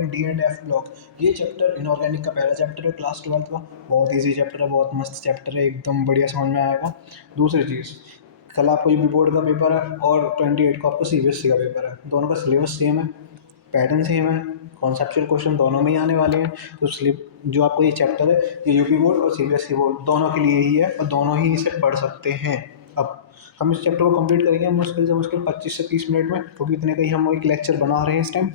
D and F block. ये chapter inorganic का पहला चैप्टर है क्लास 12 का। बहुत इजी चैप्टर है, बहुत मस्त चैप्टर है, एकदम बढ़िया समझ में आएगा। दूसरी चीज़, कल आपको यूपी बोर्ड का पेपर है और 28 को आपको सीबीएसई का पेपर है। दोनों का सिलेबस सेम है, पैटर्न सेम है, कॉन्सेप्चुअल क्वेश्चन दोनों में ही आने वाले हैं। तो स्लिप जो आपको ये चैप्टर है ये यूपी बोर्ड और सीबीएसई बोर्ड दोनों के लिए ही है और दोनों ही इसे पढ़ सकते हैं। अब हम इस चैप्टर को कंप्लीट करेंगे मुश्किल से मुश्किल 25 से 30 मिनट में, क्योंकि इतने का ही हम एक लेक्चर बना रहे हैं इस टाइम।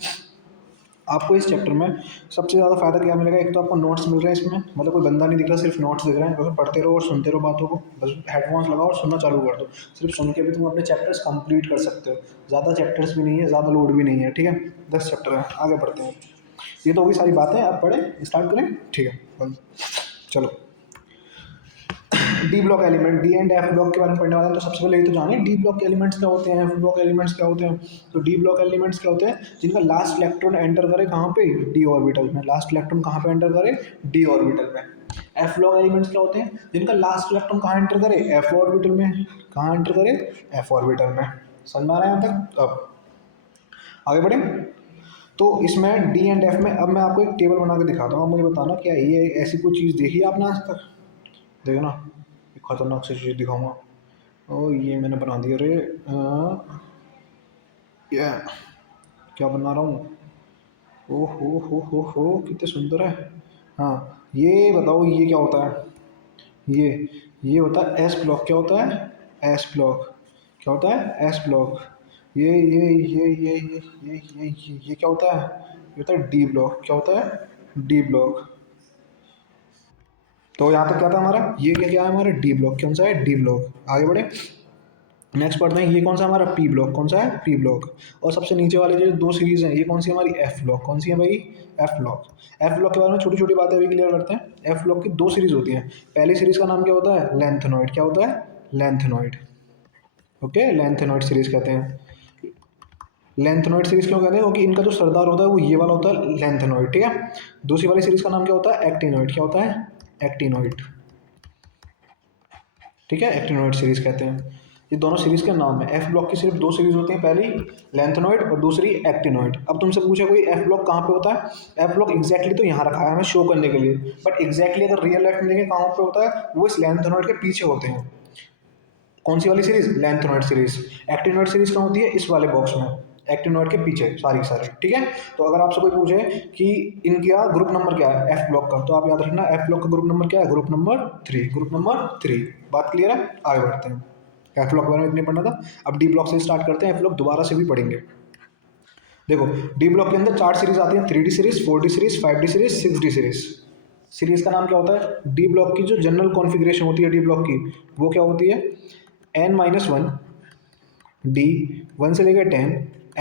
आपको इस चैप्टर में सबसे ज़्यादा फायदा क्या मिलेगा, एक तो आपको नोट्स मिल रहे हैं इसमें, मतलब कोई बंदा नहीं दिख रहा, सिर्फ नोट्स दिख रहे हैं। बस पढ़ते रहो और सुनते रहो बातों को, बस हेडफोन्स लगाओ और सुनना चालू कर दो। सिर्फ सुन के भी तुम अपने चैप्टर्स कंप्लीट कर सकते हो। ज़्यादा चैप्टर्स भी नहीं है, ज़्यादा लोड भी नहीं है, ठीक है। 10 चैप्टर है, आगे बढ़ते हैं। ये तो होगी सारी बातें, आप पढ़ें, स्टार्ट करें, ठीक है। चलो, D block element, D and F block के बारे में पढ़ने वाले हैं। तो सबसे पहले ये तो जानिए डी ब्लॉक एलिमेंट्स क्या होते हैं, एफ ब्लॉक एलिमेंट्स क्या होते हैं। तो डी ब्लॉक एलिमेंट्स क्या होते हैं, जिनका लास्ट इलेक्ट्रॉन एंटर करे कहाँ पे, डी ऑर्बिटल में। लास्ट इलेक्ट्रॉन कहाँ पे एंटर करे, डी ऑर्बिटल में। एफ ब्लॉक एलिमेंट्स क्या होते हैं, जिनका लास्ट इलेक्ट्रॉन कहाँ एंटर करे, एफ ऑर्बिटल में। कहाँ एंटर करे, एफ ऑर्बिटल में। समझ में आ रहा है यहाँ तक। अब आगे बढ़े। तो इसमें डी एंड एफ में अब मैं आपको एक टेबल बना के दिखाता हूँ। मुझे बताना क्या ये ऐसी कोई चीज़ देखी है आपने आज तक। देखो ना, खतरनाक सी चीज़ दिखाऊंगा। ओ ये मैंने बना दिया रे। ये क्या बना रहा हूँ, ओ हो कितने सुंदर है। हाँ, ये बताओ ये क्या होता है। ये होता है एस ब्लॉक। क्या होता है, एस ब्लॉक। क्या होता है, एस ब्लॉक। ये क्या होता है, ये होता है डी ब्लॉक। क्या होता है, डी ब्लॉक। तो यहाँ तक क्या था हमारा, ये क्या क्या है हमारा, डी ब्लॉक। कौन सा है, डी ब्लॉक। आगे बढ़े, नेक्स्ट पढ़ते हैं। ये कौन सा हमारा, पी ब्लॉक। कौन सा है, पी ब्लॉक। और सबसे नीचे वाली जो दो सीरीज हैं ये कौन सी हमारी, एफ ब्लॉक। कौन सी है भाई, एफ ब्लॉक। एफ ब्लॉक के बारे में छोटी छोटी बातें भी क्लियर करते हैं। एफ ब्लॉक की दो सीरीज होती हैं। पहली सीरीज का नाम क्या होता है, लेंथेनॉइड। क्या होता है, लेंथेनॉइड। ओके, लेंथेनॉइड सीरीज कहते हैं। लेंथेनॉइड सीरीज क्यों कहते हैं, क्योंकि इनका जो सरदार होता है वो ये वाला होता है, लेंथेनॉइड, ठीक है। दूसरी वाली सीरीज का नाम क्या होता है, एक्टिनॉइड। क्या होता है, एक्टिनॉइड, ठीक है, एक्टिनॉइड सीरीज कहते हैं। ये दोनों सीरीज के नाम है। एफ ब्लॉक की सिर्फ दो सीरीज होती हैं, पहली लेंथेनॉइड और दूसरी एक्टिनॉइड। अब तुमसे पूछे कोई एफ ब्लॉक कहाँ पे होता है, एफ ब्लॉक एग्जैक्टली तो यहाँ रखा है हमें शो करने के लिए, बट एग्जैक्टली अगर रियल लाइफ में देखें कहाँ पे होता है, वो इस लेंथेनॉइड के पीछे होते हैं। कौन सी वाली series, lanthanoid series. Actinoid series कहाँ होती है, इस वाले बॉक्स में, एक्टिनॉइड के पीछे सारी सारी, ठीक है। तो अगर आपसे कोई पूछे कि इनका ग्रुप नंबर क्या है एफ ब्लॉक का, तो आप याद रखना एफ ब्लॉक का ग्रुप नंबर क्या है, ग्रुप नंबर 3। Group number 3। बात क्लियर है, आगे बढ़ते हैं। एफ ब्लॉक के बारे में इतने पढ़ना था। अब डी ब्लॉक से स्टार्ट करते हैं, एफ ब्लॉक दोबारा से भी पढ़ेंगे। देखो, डी ब्लॉक के अंदर 4 सीरीज आती है, 3D series, 4D series, 5D series, 6D series. Series का नाम क्या होता है, डी ब्लॉक की जो जनरल कॉन्फ़िगरेशन होती है डी ब्लॉक की, वो क्या होती है, n-1, डी 1 से लेकर 10,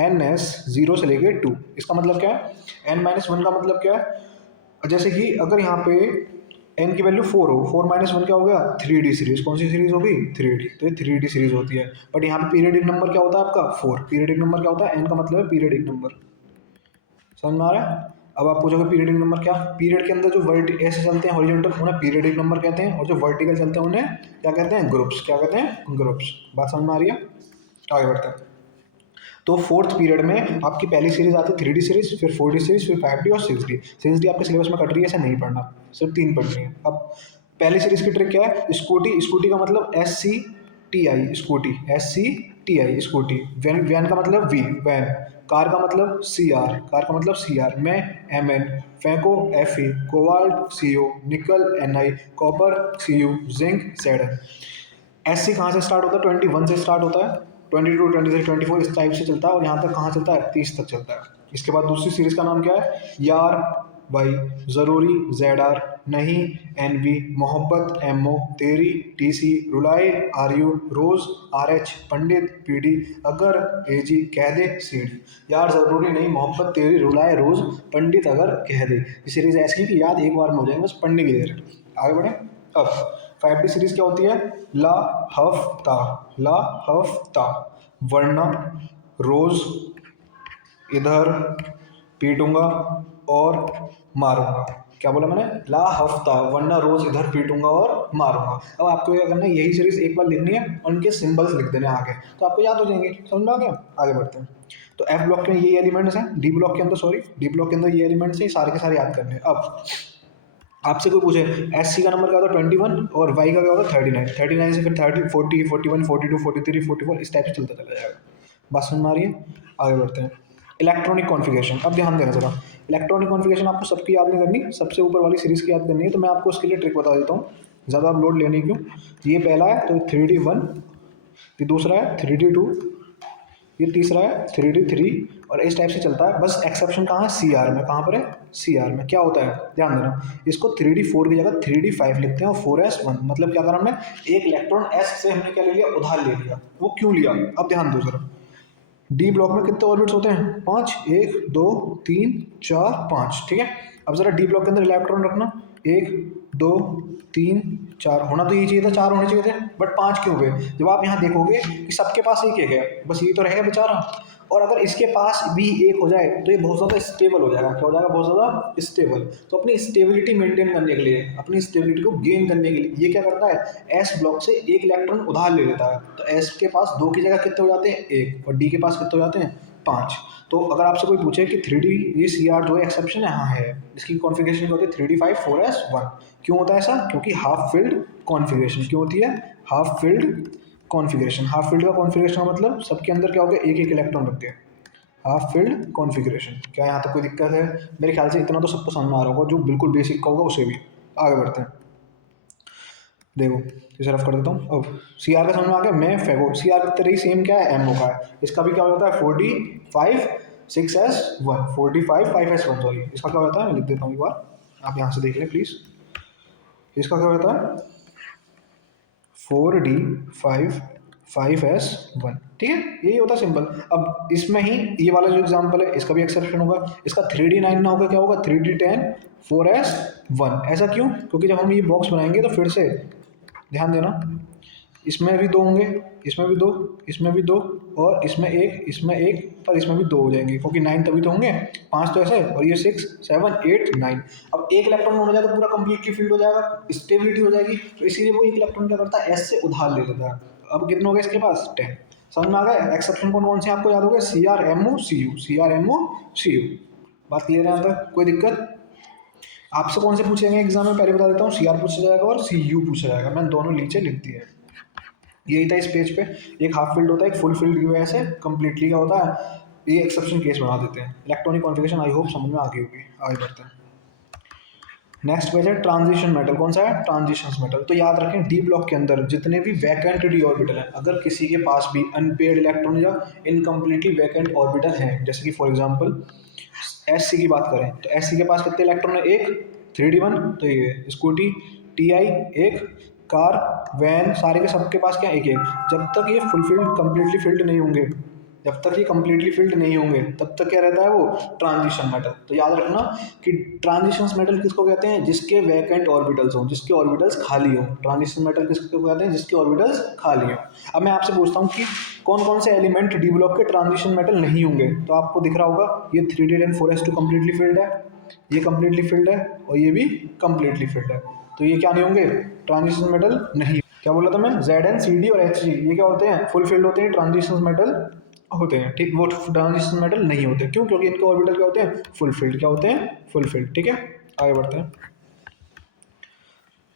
ns 0 से लेकर 2। इसका मतलब क्या है, n-1 का मतलब क्या है, जैसे कि अगर यहाँ पे n की वैल्यू 4 हो, 4-1 क्या हो गया, 3D सीरीज। कौन सी सीरीज होगी, 3D। तो ये 3D सीरीज होती है। बट यहाँ पे पीरियडिक नंबर क्या होता है आपका, 4। पीरियडिक नंबर क्या होता है, n का मतलब है पीरियडिक नंबर। समझ में आ रहा है। अब आप पूछोगे पीरियडिक नंबर क्या, पीरियड के अंदर जो ऐसे चलते हैं हॉरिजॉन्टल, उन्हें पीरियडिक नंबर कहते हैं, और जो वर्टिकल चलते हैं उन्हें क्या कहते हैं, ग्रुप्स। क्या कहते हैं, ग्रुप्स। बात समझ में आ रही है, आगे बढ़ते हैं। तो फोर्थ पीरियड में आपकी पहली सीरीज आती है 3D सीरीज, फिर 4D सीरीज, फिर 5D और 6D। 6D आपके सिलेबस में कट रही है, ऐसा नहीं पढ़ना, सिर्फ 3 पढ़ रही है। अब पहली सीरीज की ट्रिक क्या है, स्कूटी। स्कूटी का मतलब SCTI, scooty, SCTI, scooty. Van का मतलब V, वैन। कार का मतलब CR, कार का मतलब CR। मैं MN, phaco FE, cobalt CO, निकल NI, copper CU, zinc ZN। SC कहाँ से स्टार्ट होता है, 21 से स्टार्ट होता है, 22, 23, 24 इस टाइप से चलता है, और यहाँ तक कहाँ चलता है, 30 तक चलता है। इसके बाद दूसरी सीरीज का नाम क्या है, यार, भाई, ज़रूरी, ZR, नहीं, NV, मोहब्बत, MO, तेरी, TC, रुलाए, RU, रोज़, RH, पंडित, PD, अगर, AG, कह दे, CD। यार, ज़रूरी नहीं, मोहब्बत, तेरी, रुलाए, रोज़, पंडित, अगर, कह दे। ये सीरीज ऐसी कि याद एक बार में हो जाएंगे, बस पढ़ने की देर है। आगे बढ़े। अब 5D सीरीज क्या होती है, ला, हफ्ता, ला, हफ्ता, वरना, रोज, इधर, पीटूंगा और मारूंगा। क्या बोला मैंने, ला हफ्ता, वरना रोज इधर पीटूंगा और मारूंगा। अब आपको क्या करना है, यही सीरीज एक बार लिखनी है और उनके सिंबल्स लिख देने आगे, तो आपको याद हो जाएंगे। समझ में आ गया? आगे बढ़ते हैं। तो एफ ब्लॉक के ये एलिमेंट्स हैं, डी ब्लॉक के अंदर, सॉरी डी ब्लॉक के अंदर ये एलिमेंट्स हैं, सारे के सारे याद करने हैं। अब आपसे कोई पूछे एस सी का नंबर क्या होता है 21 और वाई का क्या होता है 39, 39 से फिर 30, 40, 41, 42, 43, 44, इस टाइप से चलता चला जाएगा। बात समझ में आ रही है? आगे बढ़ते हैं। इलेक्ट्रॉनिक कॉन्फ़िगरेशन, अब ध्यान देना जरा। इलेक्ट्रॉनिक कॉन्फ़िगरेशन आपको सबकी याद नहीं करनी, सबसे ऊपर वाली सीरीज़ की याद करनी है, तो मैं आपको उसके लिए ट्रिक बता देता हूँ, ज़्यादा आप लोड लेने क्यों। ये पहला है तो 3D1, ये दूसरा है 3D2, ये तीसरा है 3D3, और इस टाइप से चलता है। बस एक्सेप्शन कहाँ है, सी आर में। कहाँ पर है? सी आर में। क्या होता है ध्यान देना, इसको 3D4 की जगह 3D5 लिखते हैं और 4s1। मतलब क्या करा हमने, एक इलेक्ट्रॉन एस से हमने क्या ले लिया, उधार ले लिया। वो क्यों लिया, अब ध्यान दो जरा। डी ब्लॉक में कितने ऑर्बिट्स होते हैं, 5, 1 2 3 4 5, ठीक है। अब जरा डी ब्लॉक के अंदर इलेक्ट्रॉन रखना, 1 2 3 4, होना तो यही चाहिए था, 4 होने चाहिए थे, बट 5 क्यों गए? जब आप यहाँ देखोगे कि सबके पास एक है, बस ये तो रहेगा बेचारा। और अगर इसके पास भी एक हो जाए तो ये बहुत ज़्यादा स्टेबल हो जाएगा। क्या हो जाएगा? बहुत ज़्यादा स्टेबल। तो अपनी स्टेबिलिटी मेंटेन करने के लिए, अपनी स्टेबिलिटी को गेन करने के लिए ये क्या करता है, एस ब्लॉक से एक इलेक्ट्रॉन उधार ले लेता है। तो एस के पास 2 की जगह कितने हो जाते हैं, 1, और डी के पास कितने हो जाते हैं, 5। तो अगर आपसे कोई पूछे कि 3D, ये सी आर जो है एक्सेप्शन यहाँ है, इसकी कॉन्फ़िगरेशन क्या होती है, 3D5 4s1। क्यों होता है ऐसा? क्योंकि हाफ फिल्ड कॉन्फ़िगरेशन। क्यों होती है? Half filled configuration. Half field का कॉन्फ़िगरेशन का मतलब सबके अंदर क्या हो गया, एक एक इलेक्ट्रॉन रख दिया। Half field configuration. क्या यहाँ तक कोई दिक्कत है? मेरे ख्याल से इतना तो सबको समझ में आ रहा होगा, जो बिल्कुल बेसिक का होगा उसे भी। आगे बढ़ते हैं। देखो इसे रफ कर देता हूँ। अब सी आर का समझ में आ गया। मैं फेगो, सी आर की तरह ही सेम क्या है, एमओ का है। इसका भी क्या होता है, 45 6s1, 45 5s1, सॉरी। इसका क्या होता है, मैं लिख देता हूँ एक बार, आप यहाँ से देख लें प्लीज़। इसका क्या होता है, 4D5 5s1, ठीक है। यही होता है सिंपल। अब इसमें ही ये वाला जो एग्जांपल है, इसका भी एक्सेप्शन होगा। इसका 3D9 ना होगा, क्या होगा, 3D10 4s1। ऐसा क्यों? क्योंकि जब हम ये बॉक्स बनाएंगे तो फिर से ध्यान देना, इसमें भी 2 होंगे, इसमें भी 2, इसमें भी 2, और इसमें एक, पर इसमें भी 2 हो जाएंगे, क्योंकि 9 तभी तो होंगे, 5 तो ऐसे, और ये 6 7 8 9। अब एक इलेक्ट्रॉन हो जाएगा तो पूरा कंप्लीटली फील्ड हो जाएगा, स्टेबिलिटी हो जाएगी। तो इसीलिए वो एक इलेक्ट्रॉन क्या करता है, एस से उधार ले लेता है। अब कितने हो गए इसके पास, 10। समझ में आ गया? एक्सेप्शन कौन कौन से आपको याद हो गए, C R M O C U, C R M O C U. बात क्लियर है यहाँ तक? कोई दिक्कत? आपसे कौन से पूछेंगे एग्जाम में, पहले बता देता हूँ, सी आर पूछा जाएगा और सी यू पूछा जाएगा। मैंने दोनों नीचे लिख दिए हैं। यही था इस पेज पे। एक हाफ फील्ड होता है, एक फुल फील्ड की वजह से कंप्लीटली का होता है, ये एक्सेप्शन केस बना देते हैं। इलेक्ट्रॉनिक कॉन्फ़िगरेशन आई होप समझ में आ गई होगी। आगे बढ़ते हैं। नेक्स्ट पेज है ट्रांजिशन मेटल। कौन सा है, ट्रांजिशन मेटल। तो याद रखें, डी ब्लॉक के अंदर जितने भी वैकेंट डी ऑर्बिटल हैं, अगर किसी के पास भी अनपेयर्ड इलेक्ट्रॉन या इनकम्प्लीटली वैकेंट ऑर्बिटल हैं, जैसे कि फॉर एग्जांपल एस सी की बात करें, तो एस सी के पास कितने इलेक्ट्रॉन है, एक 3D1, तो ये स्कूटी TI एक, कार, वैन, सारे के सबके पास क्या, एक एक। जब तक ये फुल फील्ड कंप्लीटली फिल्ड नहीं होंगे, जब तक ये कंप्लीटली फिल्ड नहीं होंगे, तब तक क्या रहता है, वो ट्रांजिशन मेटल। तो याद रखना कि ट्रांजिशन मेटल किसको कहते हैं, जिसके वैकेंट ऑर्बिटल्स हों, जिसके ऑर्बिटल्स खाली हों। ट्रांजिशन मेटल किसको कहते हैं, जिसके ऑर्बिटल्स खाली हों। अब मैं आपसे पूछता हूँ कि कौन कौन से एलिमेंट डी ब्लॉक के ट्रांजिशन मेटल नहीं होंगे, तो आपको दिख रहा होगा, ये 3D10 4s2 कंप्लीटली फिल्ड है, ये कंप्लीटली फिल्ड है, और ये भी कंप्लीटली फिल्ड है। तो ये क्या नहीं होंगे, ट्रांजिशन मेटल नहीं। क्या बोला था मैं, Zn Cd और Hg ये क्या होते हैं, फुल फील्ड होते हैं, ट्रांजिशन मेटल होते हैं, ठीक। वो ट्रांजिशन मेटल नहीं होते, क्यों? क्योंकि इनके ऑर्बिटल क्या होते हैं, फुल फील्ड। क्या होते हैं, फुल फील्ड, ठीक है। आगे बढ़ते हैं।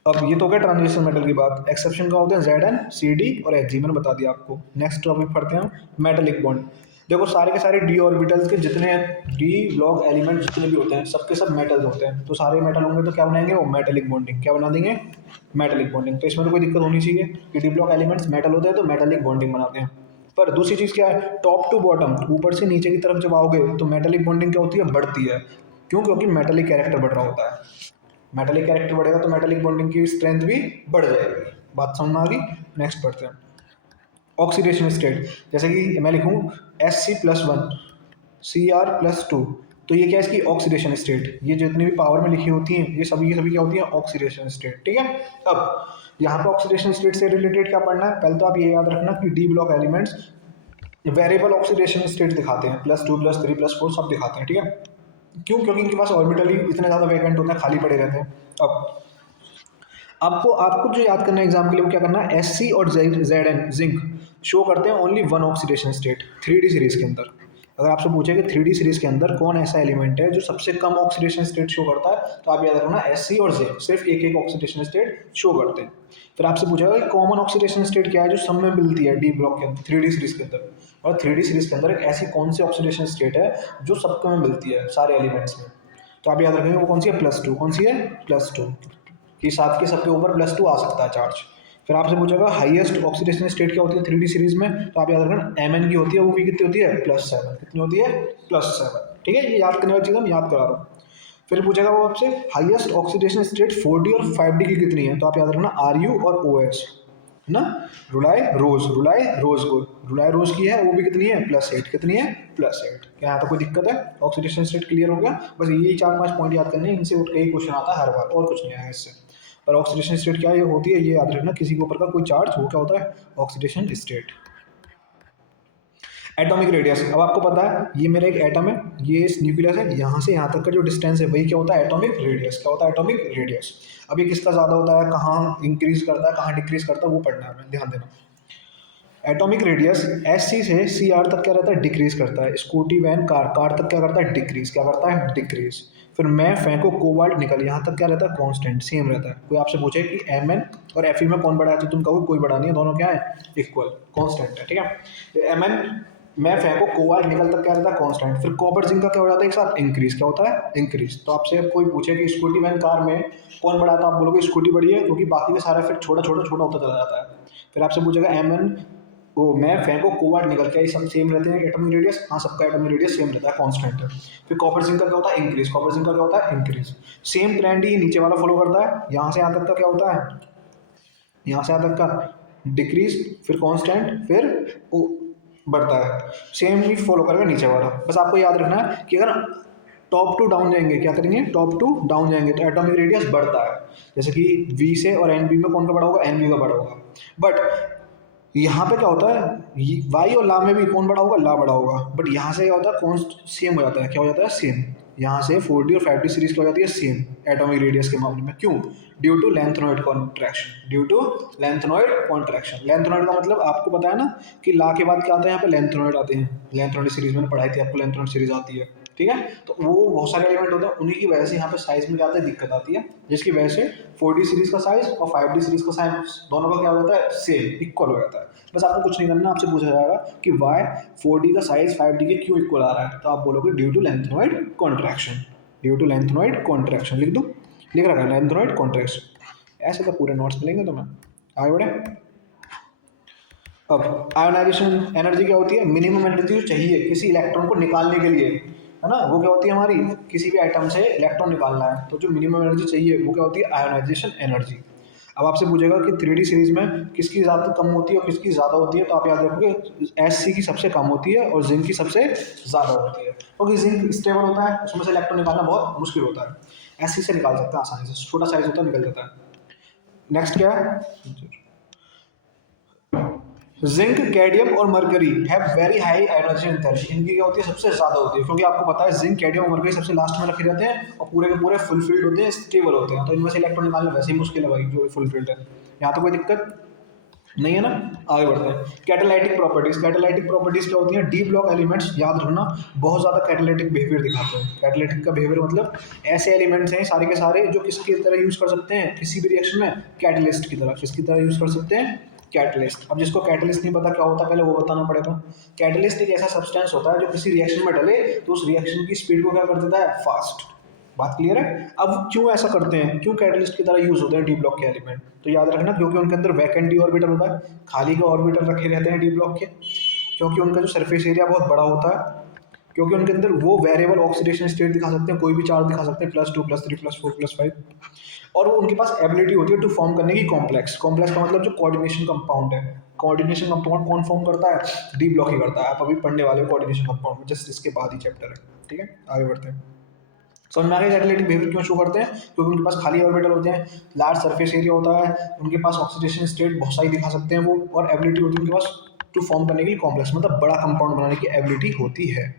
अब ये तो हो गया ट्रांजिशन मेटल की बात। एक्सेप्शन का होते हैं Zn Cd और Hg, मैंने बता दिया आपको। नेक्स्ट टॉपिक पढ़ते हैं, मेटेलिक बॉन्ड। देखो सारे के सारे डी ऑर्बिटल्स के जितने डी ब्लॉक एलिमेंट जितने भी होते हैं, सबके सब मेटल्स होते हैं। तो सारे मेटल होंगे तो क्या बनाएंगे, वो मेटेलिक बॉन्डिंग। क्या बना देंगे, मेटेलिक बॉन्डिंग। तो इसमें तो कोई दिक्कत होनी चाहिए कि डी ब्लॉक एलिमेंट्स मेटल होते हैं तो मेटेलिक बॉन्डिंग बनाते हैं। पर दूसरी चीज़ क्या है, टॉप टू बॉटम, ऊपर से नीचे की तरफ जब आओगे तो मेटेलिक बॉन्डिंग क्या होती है, बढ़ती है। क्यों? क्योंकि मेटेलिक कैरेक्टर बढ़ रहा होता है। मेटेलिक कैरेक्टर बढ़ेगा तो मेटेलिक बॉन्डिंग की स्ट्रेंथ भी बढ़ जाएगी। बात समझ में आ गई। नेक्स्ट पढ़ते हैं, ऑक्सीडेशन स्टेट। जैसे कि मैं लिखूँ Sc+1 Cr+2, तो ये क्या है, इसकी ऑक्सीडेशन स्टेट। ये जितनी भी पावर में लिखी होती हैं, ये सभी की सभी क्या होती हैं, ऑक्सीडेशन स्टेट, ठीक है। अब यहाँ पे ऑक्सीडेशन स्टेट से रिलेटेड क्या पढ़ना है, पहले तो आप ये याद रखना कि D block elements variable oxidation state दिखाते हैं, +2 +3 +4 सब दिखाते हैं, ठीक है। क्यों? क्योंकि इनके पास ऑर्बिटल ही इतने ज़्यादा वैकेंट होते हैं, खाली पड़े रहते हैं। अब आपको आपको जो याद करना है एग्जाम के लिए वो क्या करना है, एस सी और जेड एन जिंक शो करते हैं only one oxidation state 3D series के अंदर। अगर आपसे पूछे कि 3D सीरीज के अंदर कौन ऐसा एलिमेंट है जो सबसे कम ऑक्सीडेशन स्टेट शो करता है, तो आप याद रखना एस सी और जिंक सिर्फ एक एक ऑक्सीडेशन स्टेट शो करते हैं। फिर आपसे पूछेगा कि कॉमन ऑक्सीडेशन स्टेट क्या है जो सब में मिलती है डी ब्लॉक के अंदर 3D सीरीज के अंदर, और 3D सीरीज के अंदर एक ऐसी कौन सी ऑक्सीडेशन स्टेट है जो सबको में मिलती है सारे एलिमेंट्स में। तो आप याद रखेंगे वो कौन सी है, +2। कौन सी है, +2, कि सात के सबके ऊपर +2 आ सकता है चार्ज। फिर आपसे पूछेगा हाईएस्ट ऑक्सीडेशन स्टेट क्या होती है 3D सीरीज में, तो आप याद रखना Mn की होती है, वो भी कितनी होती है, +7। कितनी होती है, +7। ठीक है, ये याद करने वाली चीज़ हम याद करा रहा हूँ। फिर पूछेगा वो आपसे हाईएस्ट ऑक्सीडेशन स्टेट 4D और 5D की कितनी है, तो आप याद रखना Ru और OS है ना। रुलाई रोज को रुलाई रोज की है, वो भी कितनी है, +8। कितनी है, +8। क्या यहाँ तक कोई दिक्कत है, ऑक्सीडेशन स्टेट क्लियर हो गया। बस यही 4-5 पॉइंट याद करने हैं, इनसे उठ के ही क्वेश्चन आता है हर बार, और कुछ नहीं आया इससे। पर ऑक्सीडेशन स्टेट क्या ये होती है, ये याद रखना, किसी के ऊपर का कोई चार्ज वो क्या होता है, ऑक्सीडेशन स्टेट। एटॉमिक रेडियस, अब आपको पता है ये मेरा एक एटम है, ये इस न्यूक्लियस है, यहाँ से यहाँ तक का जो डिस्टेंस है वही क्या होता है, एटॉमिक रेडियस। क्या होता है, एटॉमिक रेडियस। अब ये किसका ज़्यादा होता है, कहाँ इंक्रीज करता है, कहाँ डिक्रीज करता है, वो पढ़ना है हमें, ध्यान देना। एटॉमिक रेडियस एस सी से सी आर तक क्या रहता है, डिक्रीज करता है। स्कूटी वैन कार कार तक क्या करता है, डिक्रीज। क्या करता है, डिक्रीज। फिर मैं फेंको कोबाल्ट निकल, यहाँ तक क्या रहता है, कांस्टेंट, सेम रहता है। कोई आपसे पूछे कि एम एन और एफ ई में कौन बड़ा है, तो तुम कहो कोई बड़ा नहीं है, दोनों क्या है, इक्वल, कांस्टेंट है। ठीक है, एम एन मैं फेंको कोबाल्ट निकल तक क्या रहता है, कांस्टेंट। फिर कॉपर जिंक का क्या हो जाता है एक साथ, इंक्रीज। क्या होता है, इंक्रीज। तो आपसे कोई पूछे कि स्कूटी वैन कार में कौन बड़ा है, तो आप बोलोगे स्कूटी बड़ी है, क्योंकि बाकी का सारा फिर छोटा छोटा छोटा होता चला जाता है। फिर आपसे पूछेगा एम एन वो मैं फेंको कोबाल्ट निकल के, सब सेम रहते हैं एटॉमिक रेडियस, हाँ सबका एटॉमिक रेडियस सेम रहता है, कांस्टेंट है। फिर कॉपर जिंक का क्या होता है, इंक्रीज। कॉपर जिंक का क्या होता है, इंक्रीज। सेम ट्रेंड ही नीचे वाला फॉलो करता है, यहाँ से यहाँ तक का क्या होता है, यहाँ से यहाँ तक का डिक्रीज, फिर कांस्टेंट, फिर वो बढ़ता है। सेम ही फॉलो करेगा नीचे वाला। बस आपको याद रखना है कि अगर टॉप टू डाउन जाएंगे, क्या करेंगे, टॉप टू डाउन जाएंगे तो एटॉमिक रेडियस बढ़ता है। जैसे कि वी से और एन बी में कौन का बड़ा होगा, एन बी का बड़ा होगा। बट यहाँ पे क्या होता है, वाई और ला में भी कौन बड़ा होगा, ला बड़ा होगा। बट यहाँ से क्या होता है, कौन सेम हो जाता है, क्या हो जाता है, सेम। यहाँ से 4D और 5D सीरीज क्या हो जाती है, सेम एटॉमिक रेडियस के मामले में। क्यों, due to lanthanoid contraction. Due to lanthanoid contraction. Lanthanoid का मतलब आपको पता है ना कि ला के बाद क्या आता है, यहाँ पे लेंथनॉइड आते हैं। लेंथनॉइड सीरीज मैंने पढ़ाई थी आपको, लेंथनॉइड सीरीज आती है। ठीक है, तो वो बहुत सारे एलिमेंट होते हैं, उन्हीं की वजह से यहाँ पे साइज में क्या आता है, दिक्कत आती है, जिसकी वजह से 4D सीरीज का साइज और 5D सीरीज का साइज दोनों का क्या हो जाता है, सेम, इक्वल हो जाता है। बस आपको कुछ नहीं करना, आपसे पूछा जाएगा कि वाई 4D का साइज 5D के क्यों इक्वल आ रहा है, तो आप बोलोगे due to lanthanoid contraction. Due to lanthanoid contraction लिख दूं, लिख रखा है लेंथनॉइड कॉन्ट्रैक्शन। ऐसे तो पूरे नोट्स मिलेंगे तुम्हें। आगे बढ़े। अब आयोनाइजेशन एनर्जी क्या होती है, मिनिमम एनर्जी जो चाहिए किसी इलेक्ट्रॉन को निकालने के लिए, है ना, वो क्या होती है हमारी, किसी भी आइटम से इलेक्ट्रॉन निकालना है तो जो मिनिमम एनर्जी चाहिए वो क्या होती है, आयोनाइजेशन एनर्जी। अब आपसे पूछेगा कि 3D सीरीज में किसकी ज़्यादा कम होती है और किसकी ज़्यादा होती है, तो आप याद रखोगे एस सी की सबसे कम होती है और जिंक की सबसे ज़्यादा होती है, क्योंकि जिंक स्टेबल होता है, उसमें से इलेक्ट्रॉन निकालना बहुत मुश्किल होता है। एस सी से निकाल सकते हैं आसानी से, छोटा साइज होता है, निकल जाता है। नेक्स्ट क्या है, जिंक, कैडमियम और mercury have very high energy enthalpy. इनकी क्या होती है, सबसे ज्यादा होती है, क्योंकि आपको पता है जिंक, कैडमियम और मरकरी सबसे लास्ट में रखे रहते हैं और पूरे के पूरे फुलफिल्ड होते हैं, स्टेबल होते हैं, तो इनमें से इलेक्ट्रॉन निकालना वैसे ही मुश्किल है भाई, जो फुलफिल्ड है। यहाँ तो कोई दिक्कत नहीं है ना। आगे बढ़ते हैं, कैटालाइटिक प्रॉपर्टीज। कैटालाइटिक प्रॉपर्टीज क्या होती हैं, डी ब्लॉक एलिमेंट्स याद रखना बहुत ज्यादा कैटालाइटिक बिहेवियर दिखाते हैं। कैटालाइटिक का बिहेवियर मतलब ऐसे एलिमेंट्स हैं सारे के सारे जो किसकी तरह यूज कर सकते हैं, किसी भी रिएक्शन में कैटलिस्ट की तरह, किसकी तरह यूज कर सकते हैं, कैटलिस्ट। अब जिसको कैटलिस्ट नहीं पता क्या होता है पहले वो बताना पड़ेगा। कैटलिस्ट एक ऐसा सब्सटेंस होता है जो किसी रिएक्शन में डले तो उस रिएक्शन की स्पीड को क्या कर देता है, फास्ट। बात क्लियर है। अब क्यों ऐसा करते हैं, क्यों कैटलिस्ट की तरह यूज होते हैं डी ब्लॉक के एलिमेंट, तो याद रखना क्योंकि उनके अंदर वैकेंट डी ऑर्बिटल होता है, खाली का ऑर्बिटल रखे रहते हैं डी ब्लॉक के, क्योंकि उनका जो सरफेस एरिया बहुत बड़ा होता है, क्योंकि उनके अंदर वो वेरिएबल ऑक्सीडेशन स्टेट दिखा सकते हैं, कोई भी चार्ज दिखा सकते हैं, +2 +3 +4 +5, और वो उनके पास एबिलिटी होती है टू फॉर्म करने की कॉम्प्लेक्स। कॉम्प्लेक्स का मतलब जो कोऑर्डिनेशन कंपाउंड है, कोऑर्डिनेशन कंपाउंड कौन फॉर्म करता है, डी ब्लॉक ही करता है। आप अभी पढ़ने वाले हो कोऑर्डिनेशन कंपाउंड, जस्ट इसके बाद ही चैप्टर है। ठीक है, आगे बढ़ते हैं। समझ में आ गया कैटालाइटिक बिहेवियर क्यों शो करते हैं, क्योंकि उनके पास खाली ऑर्बिटल होते हैं, लार्ज सरफेस एरिया होता है, उनके पास ऑक्सीडेशन स्टेट बहुत सारी दिखा सकते हैं वो, और एबिलिटी होती है उनके पास टू फॉर्म करने के लिए कॉम्प्लेक्स, मतलब बड़ा कंपाउंड बनाने की एबिलिटी होती है।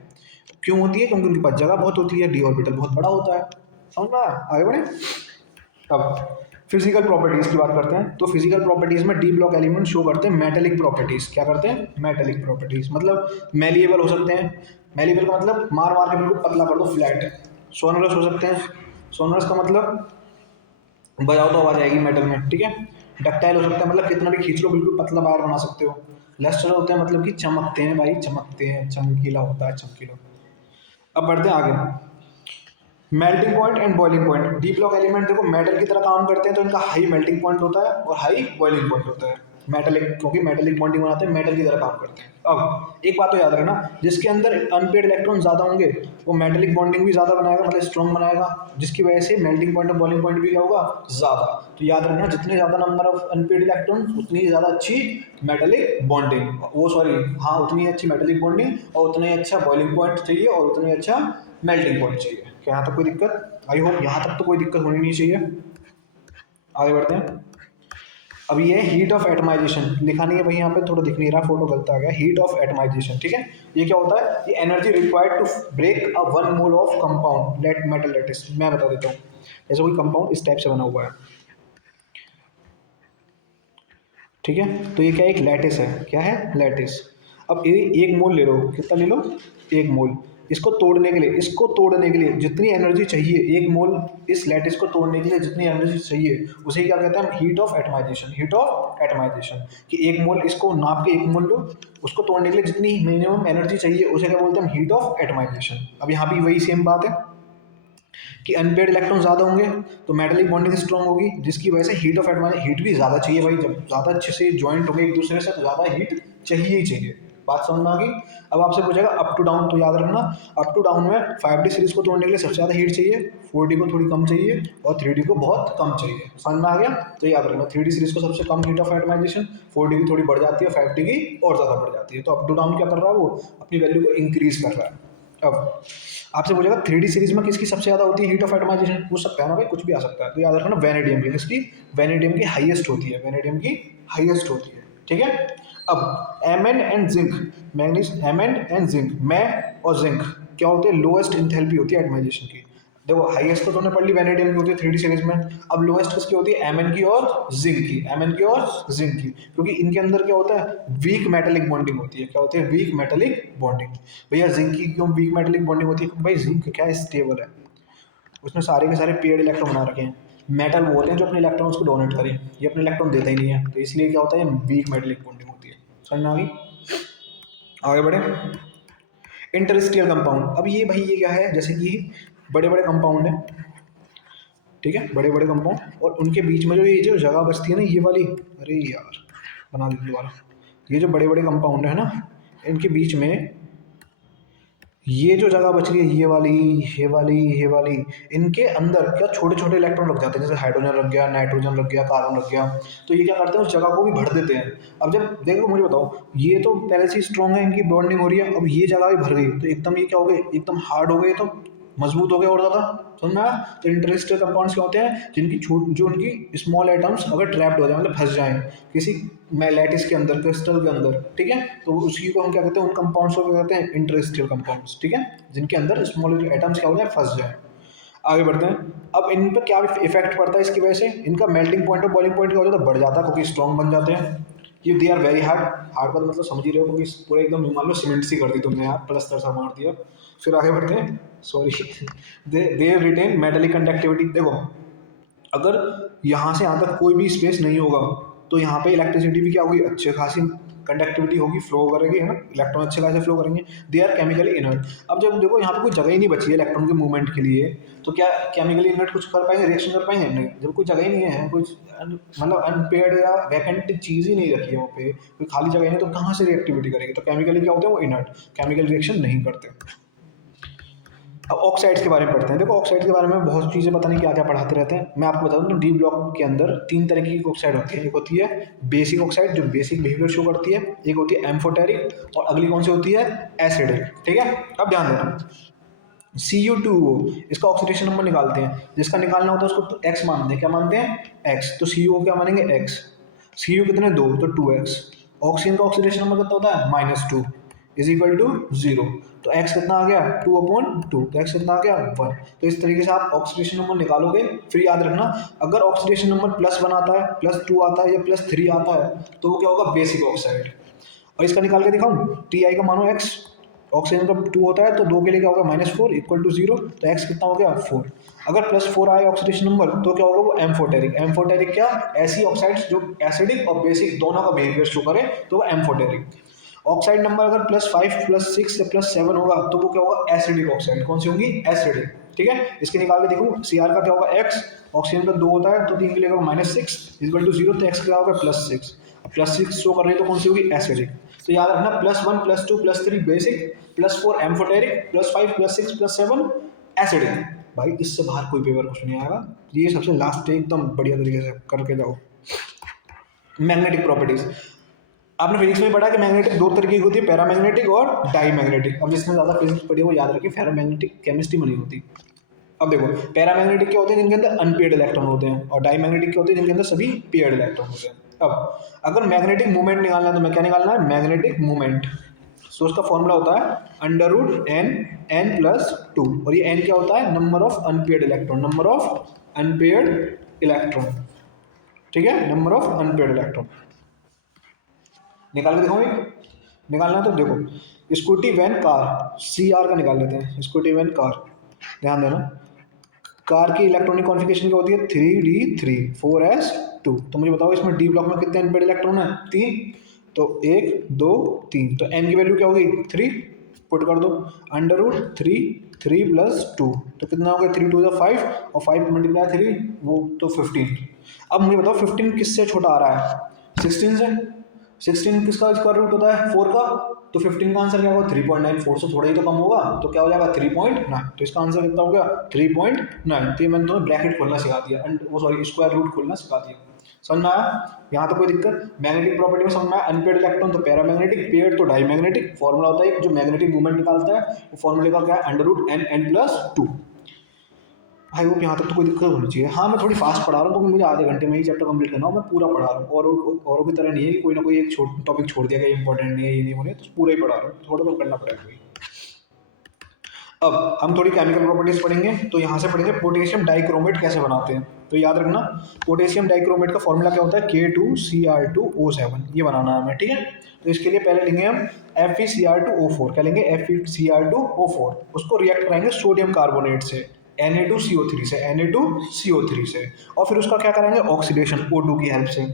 क्यों होती है? क्योंकि उनके पास जगह बहुत होती है, डी ऑर्बिटल बहुत बड़ा होता है। समझ में आया? आगे बढ़े। अब फिजिकल प्रॉपर्टीज की बात करते हैं। तो फिजिकल प्रॉपर्टीज में डी ब्लॉक एलिमेंट शो करते हैं मेटेलिक प्रॉपर्टीज। क्या करते हैं? Metallic properties. मतलब मेलिएबल हो सकते हैं। मेलिएबल का मतलब मार मार के बिल्कुल पतला कर दो, फ्लैट। सोनरस हो सकते हैं। सोनरस का मतलब बजाओ तो आवाज आएगी मेटल में, ठीक है। डक्टाइल हो सकता है, मतलब कितना भी खींच लो बिल्कुल पतला वायर बना सकते हो। लस्टर होते हैं, मतलब कि चमकते हैं भाई, चमकते हैं, चमकीला होता है, चमकीला। अब बढ़ते हैं आगे। Melting point and boiling point. D block element देखो मेटल की तरह काम करते हैं, तो इनका हाई मेल्टिंग पॉइंट होता है और हाई बॉइलिंग पॉइंट होता है। मेटलिक, क्योंकि मेटेलिक बॉन्डिंग बनाते हैं, मेटल की तरह काम करते हैं। अब एक बात तो याद रखना, जिसके अंदर अनपेड इलेक्ट्रॉन ज्यादा होंगे वो मेटेलिक बॉन्डिंग भी ज्यादा बनाएगा, मतलब स्ट्रॉन्ग बनाएगा, जिसकी वजह से मेल्टिंग पॉइंट और बॉइलिंग पॉइंट भी क्या होगा? ज्यादा। तो याद रखना, जितने ज्यादा नंबर ऑफ अनपेड इलेक्ट्रॉन उतनी ही ज्यादा अच्छी मेटेलिक बॉन्डिंग, वो सॉरी हाँ उतनी ही अच्छी मेटेलिक बॉन्डिंग और उतना ही अच्छा बॉइलिंग पॉइंट चाहिए और उतना ही अच्छा मेल्टिंग पॉइंट चाहिए। क्या यहाँ तक कोई दिक्कत? आई होप यहाँ तक तो कोई दिक्कत होनी नहीं चाहिए। आगे बढ़ते हैं। अब ये हीट ऑफ एटमाइजेशन लिखा नहीं है भाई, यहाँ पे थोड़ा दिख नहीं रहा, फोटो गलत आ गया। हीट ऑफ एटमाइजेशन, ठीक है। ये क्या होता है? ये energy required to break a 1 mole of compound let metal lattice. मैं बता देता हूँ, जैसे कोई कंपाउंड इस टाइप से बना हुआ है, ठीक है। तो ये क्या है? एक लैटिस है। क्या है? लैटिस। अब ये 1 मोल ले लो, कितना ले लो? 1 मोल। इसको तोड़ने के लिए, इसको तोड़ने के लिए जितनी एनर्जी चाहिए, 1 मोल इस लैटिस को तोड़ने के लिए जितनी एनर्जी चाहिए, उसे क्या कहते हैं? Heat of atomization. Heat of atomization कि 1 मोल, इसको नाप के 1 मोल लो, उसको तोड़ने के लिए जितनी मिनिमम एनर्जी चाहिए उसे क्या बोलते हैं? Heat of atomization. अब यहाँ भी वही सेम बात है कि अनपेड इलेक्ट्रॉन ज़्यादा होंगे तो मेटलिक बॉन्डिंग स्ट्रॉन्ग होगी, जिसकी वजह से हीट ऑफ एटमॉस्फेयर, हीट भी ज़्यादा चाहिए भाई। जब ज़्यादा अच्छे से ज्वाइंट होंगे एक दूसरे से तो ज़्यादा हीट चाहिए ही चाहिए। बात समझ में आ गई? अब आपसे पूछेगा अप टू डाउन, तो याद रखना अप टू डाउन में 5D सीरीज को तोड़ने के लिए सबसे ज़्यादा हीट चाहिए, 4D को थोड़ी कम चाहिए और 3D को बहुत कम चाहिए। समझ में आ गया? तो याद रखना 3D सीरीज को सबसे कम हीट ऑफ एटमाइजेशन, 4D की थोड़ी बढ़ जाती है, 5D की और ज़्यादा बढ़ जाती है। तो अप टू डाउन क्या कर रहा है? वो अपनी वैल्यू को इंक्रीज कर रहा है। अब आपसे पूछेगा 3D सीरीज में किसकी सबसे ज्यादा होती है हीट ऑफ एटमाइजेशन? पूछ सकता है ना भाई, कुछ भी आ सकता है। तो याद रखना वेनेडियम की, किसकी? वेनेडियम की हाईएस्ट होती है, वेनेडियम की हाईएस्ट होती है, ठीक है। अब M N and zinc, manganese, M N and zinc, मै और जिंक क्या होते हैं? लोएस्ट इंथैल्पी होती है एटमाइजेशन की। देखो हाईएस्ट तो तुमने पढ़ ली, वेनेडियम की होती है 3D सीरीज में। अब लोएस्ट किसकी होती है? एमएन की और जिंक की, एमएन की और जिंक की, क्योंकि इनके अंदर क्या होता है? वीक मेटेलिक बॉन्डिंग होती है। क्या होती है? Weak metallic bonding. भैया जिंक की क्यों वीक मेटेलिक बॉन्डिंग होती है? क्योंकि भाई जिंक क्या है? स्टेबल है, उसमें सारे के सारे पेड इलेक्ट्रॉन बना रखे हैं। मेटल वो होते हैं जो अपने इलेक्ट्रॉन्स को डोनेट करें, ये अपने इलेक्ट्रॉन देता ही नहीं है, तो इसलिए क्या होता है? वीक मेटेलिक बॉन्डिंग होती है। समझ में आ गई? आगे बढ़े। इंटरस्टियल कंपाउंड। अब ये भाई ये क्या है? जैसे कि बड़े बड़े कंपाउंड है, ठीक है, बड़े बड़े कंपाउंड, और उनके बीच में जो ये जो जगह बचती है ना, ये वाली, अरे यार बना दी दोबारा। ये जो बड़े बड़े कंपाउंड है ना, इनके बीच में ये जो जगह बच रही है, ये वाली, ये वाली, ये वाली, इनके अंदर क्या छोटे छोटे इलेक्ट्रॉन लग जाते हैं, जैसे हाइड्रोजन लग गया, नाइट्रोजन लग गया, कार्बन लग गया। तो ये क्या करते हैं? उस जगह को भी भर देते हैं। अब जब देखो मुझे बताओ, ये तो पहले से स्ट्रॉन्ग है, इनकी बॉन्डिंग हो रही है, अब ये जगह भी भर गई तो एकदम ये क्या हो गए? एकदम हार्ड हो गए, तो मजबूत हो गए और ज़्यादा। समझ में आया? तो इंटरस्टियल कंपाउंड्स क्या होते हैं? जिनकी जो उनकी स्मॉल एटम्स अगर ट्रैप्ड हो जाए, मतलब फंस जाएं किसी लैटिस के अंदर, क्रिस्टल के अंदर, ठीक है, तो उसी को हम क्या कहते हैं? उन कंपाउंड्स को क्या कहते हैं? इंटरस्टियल कंपाउंड्स, ठीक है, जिनके अंदर स्मॉल एटम्स क्या हो जाए? फंस जाए। आगे बढ़ते हैं। अब इन पर क्या इफेक्ट पड़ता है इसकी वजह से? इनका मेल्टिंग पॉइंट और बॉइलिंग पॉइंट क्या हो जाता है? बढ़ जाता है, क्योंकि स्ट्रॉन्ग बन जाते हैं। ये they are very hard. Hard का मतलब समझ ही रहे हो, क्योंकि पूरे एकदम मान लो सीमेंट सी कर दी तुमने यार, प्लस्तर सा मार दिया। फिर आगे बढ़ते हैं, sorry, they retain metallic conductivity. देखो अगर यहाँ से यहाँ तक कोई भी स्पेस नहीं होगा तो यहाँ पे इलेक्ट्रिसिटी भी क्या होगी? अच्छे खासी कंडक्टिविटी होगी, फ्लो करेगी, है ना, इलेक्ट्रॉन अच्छे खासे फ्लो करेंगे। They are chemically inert. अब जब देखो यहाँ पे कोई जगह ही नहीं बची है इलेक्ट्रॉन के मूवमेंट के लिए, तो क्या केमिकली इनर्ट कुछ कर पाएंगे? रिएक्शन कर पाएंगे? नहीं। जब कोई जगह ही नहीं है, कुछ मतलब अनपेड या वैकेंट चीज़ ही नहीं रखी है वहाँ पे, कोई खाली जगह ही नहीं, तो कहाँ से रिएक्टिविटी करेगी? तो केमिकली क्या होते हैं? वो इनर्ट, केमिकल रिएक्शन नहीं करते। अब ऑक्साइड्स के बारे में पढ़ते हैं। देखो ऑक्साइड्स के बारे में बहुत चीज़ें पता नहीं क्या क्या पढ़ाते रहते हैं। मैं आपको बता दूं तो डी ब्लॉक के अंदर 3 तरह की ऑक्साइड होती है। एक होती है बेसिक ऑक्साइड जो बेसिक बिहेवियर शो करती है, एक होती है एम्फोटेरिक, और अगली कौन सी होती है? एसिडिक, ठीक है। अब ध्यान देना, Cu2O, इसका ऑक्सीडेशन नंबर निकालते हैं, जिसका निकालना होता है उसको एक्स मानते हैं। क्या मानते हैं? एक्स। तो Cu क्या मानेंगे? एक्स। Cu कितने? 2, तो 2x। ऑक्सीजन का ऑक्सीडेशन नंबर कितना होता है? -2। Is equal to 0। तो x कितना आ गया 2/2, तो x कितना आ गया 1। तो इस तरीके से आप ऑक्सीडेशन नंबर निकालोगे। फिर याद रखना अगर ऑक्सीडेशन नंबर +1 आता है, +2 आता है या +3 आता है तो वो क्या होगा बेसिक ऑक्साइड। और इसका निकाल के दिखाऊं, Ti का मानो x, ऑक्सीजन का 2 होता है तो 2 के लिए क्या होगा -4 इक्वल टू 0, तो x कितना हो गया 4। अगर +4 आए ऑक्सीडेशन नंबर तो क्या होगा वो एम्फोटेरिक। एम्फोटेरिक क्या, ऐसी ऑक्साइड्स जो एसिडिक और बेसिक दोनों का बिहेवियर शो करे तो वो एम्फोटेरिक। ऑक्साइड नंबर अगर +5 +6 या +7 होगा तो वो क्या होगा एसिडिक ऑक्साइड। कौन सी होंगी एसिडिक, ठीक है। इसके निकाल के देखो Cr का क्या होगा x, ऑक्सीजन का 2 होता है तो 3 के लिए -6 इक्वल टू 0, तो x क्या होगा +6। +6 शो कर रही है तो कौन सी होगी एसिडिक। तो याद रखना +1 +2 +3 बेसिक, +4 एम्फोटेरिक, +5 +6 +7 एसिडिक। भाई इससे बाहर कोई पेपर कुछ नहीं आएगा, ये सबसे लास्ट है, एकदम बढ़िया तरीके से करके जाओ। मैग्नेटिक प्रॉपर्टीज, आपने फिजिक्स में पढ़ा कि मैग्नेटिक 2 तरीके की होती है, पैरामैग्नेटिक और डाईमैग्नेटिक। अब जिसने ज्यादा फिजिक्स पढ़ी है वो याद रखिए, फेरोमैग्नेटिक केमिस्ट्री में नहीं होती। अब देखो पैरामैग्नेटिक क्या होते हैं जिनके अंदर अनपेयर्ड इलेक्ट्रॉन होते हैं, और डाईमैग्नेटिक क्या होते हैं जिनके अंदर सभी पेयर्ड इलेक्ट्रॉन होते हैं। अब अगर मैग्नेटिक मूवमेंट निकालना है तो मैं क्या निकालना है मैग्नेटिक मूवमेंट। सो उसका फॉर्मूला होता है √n+2, और ये n क्या होता है number of unpaired electron, number of unpaired electron, ठीक है, नंबर ऑफ अनपेयर्ड इलेक्ट्रॉन। निकाल के देखो निकालना है तो देखो स्कूटी वैन कार, CR का निकाल लेते हैं, स्कूटी वैन कार। ध्यान देना कार की इलेक्ट्रॉनिक कॉन्फ़िगरेशन क्या होती है 3d3 4s2। तो मुझे बताओ इसमें डी ब्लॉक में कितने अनपेयर्ड इलेक्ट्रॉन है 3, तो 1 2 3, तो n की वैल्यू क्या होगी 3, पुट कर दो √3 + 2, तो कितना हो गया 3 2 5 और 5 × 3 वो तो 15। अब मुझे बताओ 15 किससे छोटा आ रहा है 16 से। 16 किसका स्क्वायर रूट होता है 4 का, तो 15 का आंसर क्या होगा 3.9, 4 से थोड़ा ही तो कम होगा, तो क्या हो जाएगा 3.9। तो इसका आंसर कितना हो गया 3.9। तो ये मैंने तुम्हें ब्रैकेट खोलना सिखा दिया, वो सॉरी स्क्वायर रूट खोलना सिखा दिया। समझ में आया, यहाँ तो कोई दिक्कत। मैग्नेटिक प्रॉपर्टी में समझ में आया, अनपेयर्ड इलेक्ट्रॉन तो पैरामैग्नेटिक, पेयर्ड तो डाईमैग्नेटिक। फॉर्मूला होता है जो मैग्नेटिक मूवमेंट निकालता है वो फॉर्मूले का क्या है √n+2। भाई वो यहाँ तक तो कोई दिक्कत होनी चाहिए। हाँ मैं थोड़ी फास्ट पढ़ा रहा हूँ क्योंकि मुझे आधे घंटे में ही चैप्टर कंप्लीट करना हो, मैं पूरा पढ़ा रहा हूँ। औरों की तरह नहीं है कि कोई ना कोई एक टॉपिक छोड़ दिया कि इंपॉर्टेंट नहीं है ये नहीं होने, तो पूरा ही पढ़ा रहा हूँ, थोड़ा तो करना पड़ेगा भाई। अब हम थोड़ी केमिकल प्रॉपर्टीज पढ़ेंगे, तो यहाँ से पढ़ेंगे पोटेशियम डाइक्रोमेट कैसे बनाते हैं। तो याद रखना पोटेशियम डाइक्रोमेट का फॉर्मूला क्या होता है K2Cr2O7, ये बनाना है हमें, ठीक है। तो इसके लिए पहले लेंगे हम FeCr2O4, क्या लेंगे FeCr2O4, उसको रिएक्ट कराएंगे सोडियम कार्बोनेट से Na2CO3 से, Na2CO3 से, और फिर उसका क्या करेंगे ऑक्सीडेशन O2 की हेल्प से।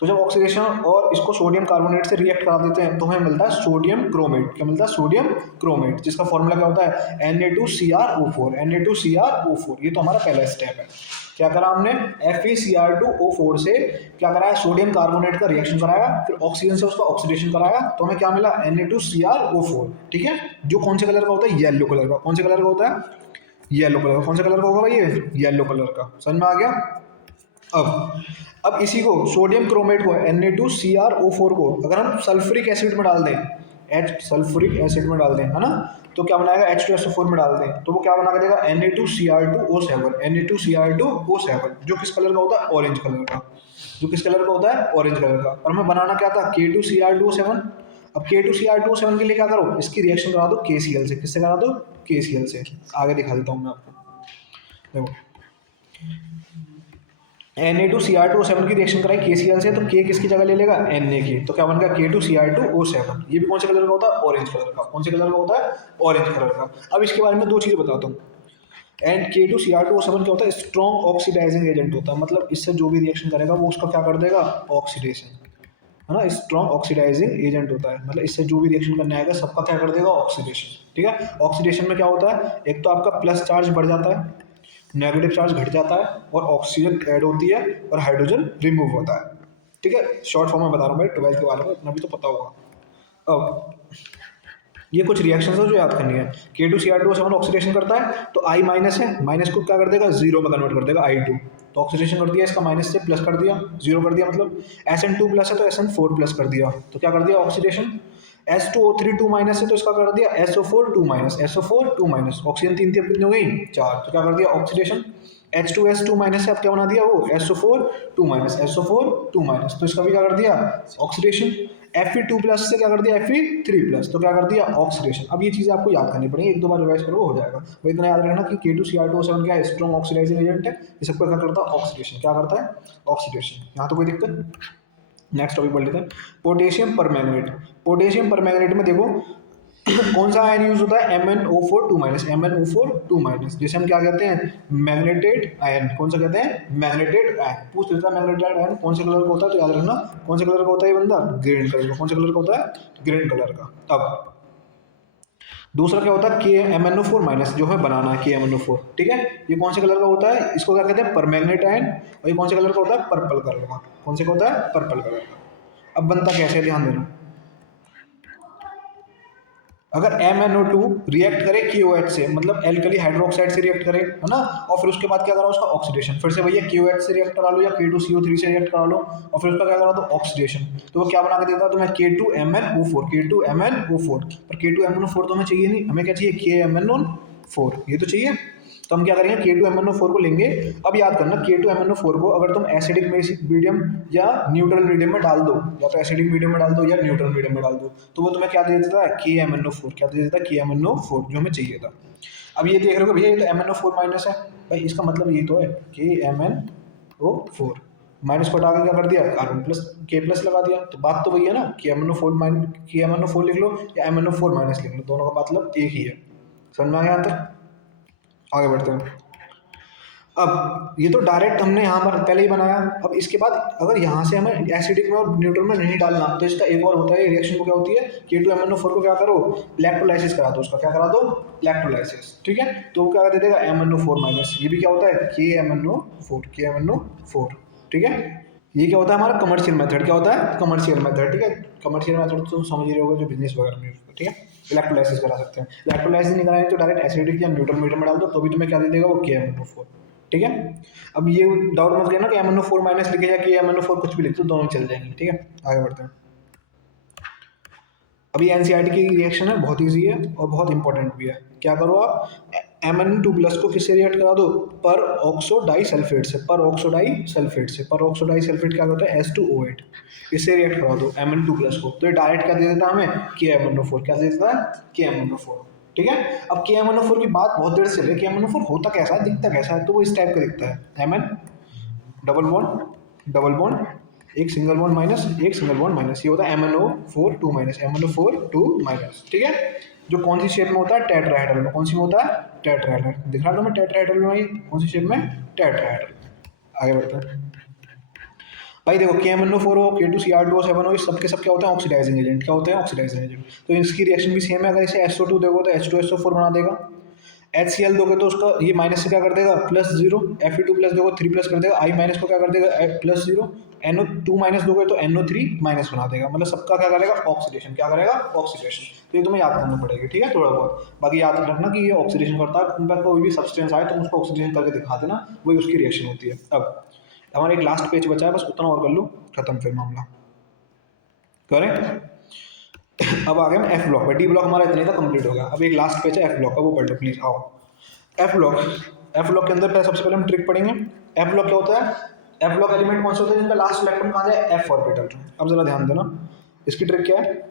तो जब ऑक्सीडेशन और इसको सोडियम कार्बोनेट से रिएक्ट करा देते हैं तो हमें मिलता है सोडियम क्रोमेट। क्या मिलता है सोडियम क्रोमेट, जिसका फॉर्मूला क्या होता है Na2CrO4, Na2CrO4। ये तो हमारा पहला स्टेप है। क्या करा हमने FeCr2O4 से क्या कराया सोडियम कार्बोनेट का रिएक्शन कराया, फिर ऑक्सीजन से उसका ऑक्सीडेशन कराया, तो हमें क्या मिला Na2CrO4, ठीक है। जो कौन से कलर का होता है येलो कलर का, कौन से कलर का होता है येलो कलर का। कौन सा कलर का होगा भाई ये येलो कलर का, समझ में आ गया। अब इसी को सोडियम क्रोमेट को Na2CrO4 को अगर हम सल्फ्यूरिक एसिड में डाल दें, सल्फ्यूरिक एसिड में डाल दें, है ना, तो क्या बनाएगा H2SO4 में डाल दें तो वो क्या बना के देगा Na2Cr2O7, Na2Cr2O7, जो किस कलर का होता है ऑरेंज कलर का, जो किस कलर का होता है ऑरेंज कलर का। और हमें बनाना क्या था K2Cr2O7। अब K2Cr2O7 के लिए क्या करो इसकी रिएक्शन करा दो KCl से, किससे करा दो KCl से। आगे दिखा देता हूँ मैं आपको, देखो Na2Cr2O7 की रिएक्शन कराई KCl से, तो K किसकी जगह ले लेगा Na की, तो क्या बन गया K2Cr2O7। ये भी कौन से कलर का होता है ऑरेंज कलर का, कौन से कलर का होता है ऑरेंज कलर का। अब इसके बारे में दो चीज़ें बताता हूँ। एंड K2Cr2O7 क्या होता है स्ट्रॉन्ग ऑक्सीडाइजिंग एजेंट होता है, मतलब इससे जो भी रिएक्शन करेगा वो उसका क्या कर देगा ऑक्सीडेशन, है ना, स्ट्रॉन्ग ऑक्सीडाइजिंग एजेंट होता है, मतलब इससे जो भी रिएक्शन करने आएगा सबका क्या कर देगा ऑक्सीडेशन, ठीक है। ऑक्सीडेशन में क्या होता है एक तो आपका प्लस चार्ज बढ़ जाता है, नेगेटिव चार्ज घट जाता है, और ऑक्सीजन ऐड होती है और हाइड्रोजन रिमूव होता है, ठीक है। शॉर्ट फॉर्म में बता रहा हूँ भाई, 12th के बारे में इतना भी तो पता होगा। अब ये कुछ रिएक्शंस है जो याद करनी है। K2Cr2O7 ऑक्सीडेशन करता है तो I माइनस है, माइनस को क्या कर देगा जीरो में कन्वर्ट कर देगा I2, तो ऑक्सीडेशन कर दिया इसका माइनस से प्लस कर दिया, जीरो कर दिया, मतलब Sn2 प्लस है तो Sn4 प्लस कर दिया, तो क्या कर दिया ऑक्सीडेशन। S2O3 2 माइनस है तो इसका कर दिया SO4 2 minus, SO4 2 minus, oxygen 3 कितनी हो गई 4, तो क्या कर दिया ऑक्सीडेशन। H2S2 माइनस से अब क्या बना दिया वो SO4 2 माइनस, SO4 2 माइनस, तो इसका भी क्या कर दिया ऑक्सीडेशन। Fe2+ से क्या कर दिया Fe3+, तो क्या कर दिया ऑक्सीडेशन। अब ये चीज़ें आपको याद करनी पड़ेगी, एक दो बार रिवाइज करो हो जाएगा। तो इतना याद रखना कि K2Cr2O7 क्या है, स्ट्रॉन्ग ऑक्सीडाइजिंग एजेंट है, ये सबको क्या करता है ऑक्सीडेशन, क्या करता है ऑक्सीडेशन। यहाँ तो कोई दिक्कत। नेक्स्ट टॉपिक पढ़ लेते हैं, पोटेशियम परमैंगनेट। पोटेशियम परमैंगनेट में देखो कौन सा आयन यूज होता है MnO4 2-, MnO4 2-, जिसे हम क्या कहते हैं मैग्नेटेड आयन। कौन सा कहते हैं मैग्नेटेड आयन। पूछ लेता है मैग्नेटेड आयन कौन से कलर का होता है, तो याद रखना कौन से कलर का होता है ये बंदा, ग्रीन कलर का। कौन से कलर का होता है ग्रीन कलर का। अब दूसरा क्या होता है KMnO4-, जो हमें बनाना है KMnO4, ठीक है। ये कौन से कलर का होता है, इसको क्या कहते हैं परमैंगनेट आयन। और ये कौन से कलर का होता है पर्पल कलर का। कौन से का होता है पर्पल कलर का। अब बनता कैसे, ध्यान देना, अगर MnO2 रिएक्ट करे KOH से, मतलब एल्कली हाइड्रोक्साइड से रिएक्ट करे, है ना, और फिर उसके बाद क्या करा उसका ऑक्सीडेशन, फिर से भैया KOH से रिएक्ट करा लो या K2CO3 से रिएक्ट करा लो, और फिर उसका क्या करा दो ऑक्सीडेशन, तो वो क्या बना के देता है तुम्हें K2MnO4। पर K2MnO4 तो हमें चाहिए नहीं, हमें क्या चाहिए KMnO4, ये तो चाहिए। तो हम क्या करेंगे K2MnO4 को लेंगे। अब याद करना K2MnO4 को अगर तुम एसिडिक मीडियम या न्यूट्रल मीडियम में डाल दो, या तो एसिडिक मीडियम में डाल दो या न्यूट्रल मीडियम में डाल दो, तो वो तुम्हें क्या दे देता है KMnO4, क्या दे देता है KMnO4, जो हमें चाहिए था। अब ये देख रहे हो भैया ये तो MnO4- है भाई, इसका मतलब ये तो है KMnO4 माइनस को हटा के क्या कर दिया कार्बन प्लस K+ लगा दिया। तो बात तो वही है ना, KMnO4 लिख लो या MnO4- लिख लो, दोनों का मतलब एक ही है। समझ में आ गया यहाँ तक। आगे बढ़ते हैं। अब ये तो डायरेक्ट हमने यहाँ पर पहले ही बनाया। अब इसके बाद अगर यहाँ से हमें एसिडिक में और न्यूट्रल में नहीं डालना, तो इसका एक और होता है रिएक्शन को, क्या होती है K2MnO4 को क्या करो इलेक्ट्रोलाइसिस करा दो, उसका क्या करा दो इलेक्ट्रोलाइसिस, ठीक है। तो वो क्या कर देगा MnO4-, ये भी क्या होता है KMnO4, ठीक है। ये क्या होता है हमारा कमर्शियल मेथड, क्या होता है कमर्शियल मेथड, ठीक है। कमर्शियल मेथड तो समझ ही रहे होगे, जो बिजनेस वगैरह में यूज होता है, ठीक है। इलेक्ट्रोलाइसिस करा सकते हैं, इलेक्ट्रोलाइसिस नहीं कराएंगे तो डायरेक्ट एसिडिक या न्यूट्रल मीडियम में डाल दो, तो भी तुम्हें क्या दे देगा वो KMnO4, ठीक है। अब ये डाउट मत लेना कि MnO4- लिखे या KMnO4 कुछ भी लिख दो, दोनों चल जाएंगे, ठीक है। आगे बढ़ते हैं। अभी NCERT की रिएक्शन है, बहुत ईजी है और बहुत इंपॉर्टेंट भी है। क्या करो आप Mn2+ को किससे रिएक्ट करा दो, पर ऑक्सो डाई सल्फेट से। पर ऑक्सो डाई सल्फेट क्या होता है H2O8, इससे रिएक्ट करा दो Mn2+ को, तो ये डायरेक्ट क्या दे देता है हमें KMnO4, क्या दे देता है KMnO4, ठीक है। अब KMnO4 की बात बहुत देर से ले, KMnO4 होता कैसा है दिखता कैसा है, तो वो इस टाइप का दिखता है Mn डबल बॉन्ड एक सिंगल बॉन्ड माइनस एक सिंगल बॉन्ड माइनस, ये होता है MnO4 2-, ठीक है। जो कौन सी शेप में होता है टेट्राहेड्रल में, कौन सी में होता है टेट्राहेड्रल, दिख रहा था मैं टेट्राहेड्रल में, कौन सी शेप में टेट्राहेड्रल। आगे बढ़ते हैं भाई, देखो KMnO4 हो K2Cr2O7 हो, ये सब के सब क्या होते हैं ऑक्सीडाइजिंग एजेंट, क्या होते हैं ऑक्सीडाइजिंग एजेंट। तो इसकी रिएक्शन भी सेम है, अगर इसे SO2 देखो तो H2SO4 बना देगा, HCl दोगे तो उसका ये माइनस से क्या कर देगा +0, Fe2+ दोगे 3+ कर देगा, I- को क्या कर देगा +0, NO2- दोगे तो NO3- बना देगा, मतलब सबका क्या करेगा ऑक्सीडेशन, क्या करेगा ऑक्सीडेशन। तो ये तुम्हें याद करना पड़ेगा, ठीक है, थोड़ा बहुत। बाकी याद रखना कि ये ऑक्सीडेशन करता है, तुम पे कोई भी सब्सटेंस आए तो उसको ऑक्सीडेशन करके दिखा देना, वही उसकी रिएक्शन होती है। अब हमारा एक लास्ट पेज बचा है, बस उतना और कर लो, खत्म फिर मामला, करें। अब आ गए हम F ब्लॉक पे, D ब्लॉक हमारा इतना ही था, कंप्लीट हो गया। अब एक लास्ट पेज है F ब्लॉक का, वो पढ़ लो प्लीज। आओ F ब्लॉक के अंदर पहले सबसे पहले हम ट्रिक पढ़ेंगे। F ब्लॉक क्या होता है, F ब्लॉक एलिमेंट कौन से होते हैं जिनका लास्ट इलेक्ट्रॉन कहाँ जाए F ऑर्बिटल। अब जरा ध्यान देना, इसकी ट्रिक क्या है,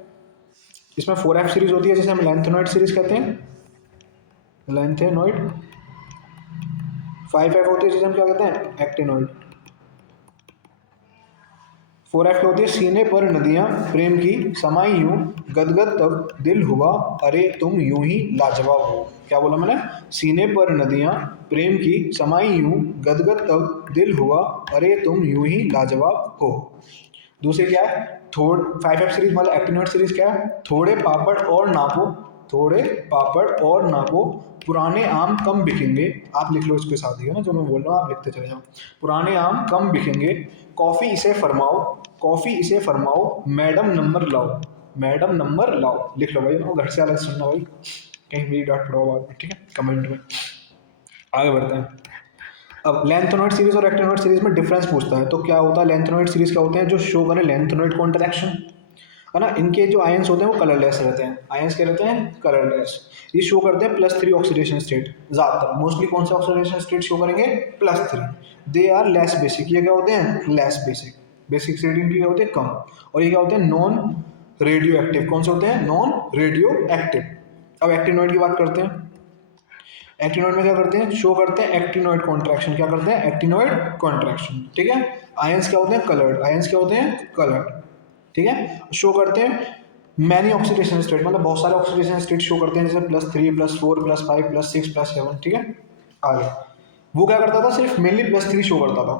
इसमें 4F सीरीज होती है जिसे हम लेंथेनॉइड सीरीज कहते हैं, लेंथेनॉइड। 5F होती है जिसे हम क्या कहते हैं एक्टिनॉइड। 4F होती है सीने पर नदियां प्रेम की समाई यूं, गदगद तब दिल हुआ अरे तुम यूं ही लाजवाब हो। क्या बोला मैंने, सीने पर नदियां प्रेम की समाई यूं, गदगद तब दिल हुआ अरे तुम यूं ही लाजवाब हो। दूसरी क्या है, थोड़ 5F सीरीज मतलब एक्टिनॉइड सीरीज क्या है, थोड़े पापड़ और नापो, थोड़े पापड़ और नापो, पुराने आम कम बिकेंगे। आप लिख लो इसके साथ ही है ना, जो मैं बोल रहा हूँ आप लिखते चले जाओ। पुराने आम कम बिकेंगे, कॉफी इसे फरमाओ, कॉफी इसे फरमाओ, मैडम नंबर लाओ, मैडम नंबर लाओ। लिख लो भाई, घर से अलग सुनना भाई, कहीं भी डांट पड़ो बाद में, ठीक है, कमेंट में। आगे बढ़ते हैं। अब लेंथेनॉइड सीरीज और एक्टिनॉइड सीरीज में डिफरेंस पूछता है, तो क्या होता है लेंथेनॉइड सीरीज क्या होते हैं, जो शो करें लेंथेनॉइड कॉन्ट्रैक्शन, है ना। इनके जो आयंस होते हैं वो कलरलेस रहते हैं, आयंस क्या रहते हैं कलरलेस। ये शो करते हैं +3 ऑक्सीडेशन स्टेट, ज्यादातर मोस्टली कौन सा ऑक्सीडेशन स्टेट शो करेंगे +3। दे आर लेस बेसिक, ये क्या होते हैं लेस बेसिक, बेसिक स्टेट इनकी क्या होते हैं कम, और ये क्या होते हैं नॉन रेडियो एक्टिव। कौन से होते हैं? Non radio active. अब एक्टिनोइड की बात करते हैं। एक्टिनोइड में क्या करते हैं? शो करते हैं एक्टिनोइड कॉन्ट्रैक्शन। क्या करते हैं? Actinoid contraction. ठीक है। आयंस क्या होते हैं? कलर्ड। आयंस क्या होते हैं? कलर्ड। ठीक है। शो करते हैं मैनी ऑक्सीडेशन स्टेट, मतलब बहुत सारे ऑक्सीडेशन स्टेट शो करते हैं, जैसे +3 +4 +5 +6 +7। ठीक है। आगे वो क्या करता था? सिर्फ मेनली +3 शो करता था।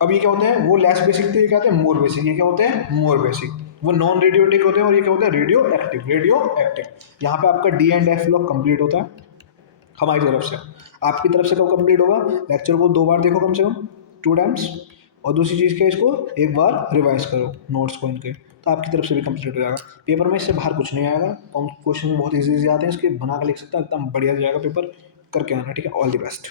अब ये क्या होते हैं? वो लेस बेसिक थे, ये क्या होते हैं? मोर बेसिक। ये क्या होते हैं? मोर बेसिक। वो नॉन रेडियोटिक होते हैं और ये क्या होते हैं? Radio active. Radio active. यहाँ पे आपका D and F block complete होता है हमारी तरफ से। आपकी तरफ से कब कंप्लीट होगा? लेक्चर को 2 बार देखो कम से कम, 2 टाइम्स। और दूसरी चीज़ क्या, इसको एक बार रिवाइज करो नोट्स को इनके, तो आपकी तरफ से भी कंप्लीट हो जाएगा। पेपर में इससे बाहर कुछ नहीं आएगा। क्वेश्चन बहुत इजी आते हैं, इसके बना के लिख सकता है, एकदम बढ़िया जाएगा पेपर। करके आना। ठीक है। All the best.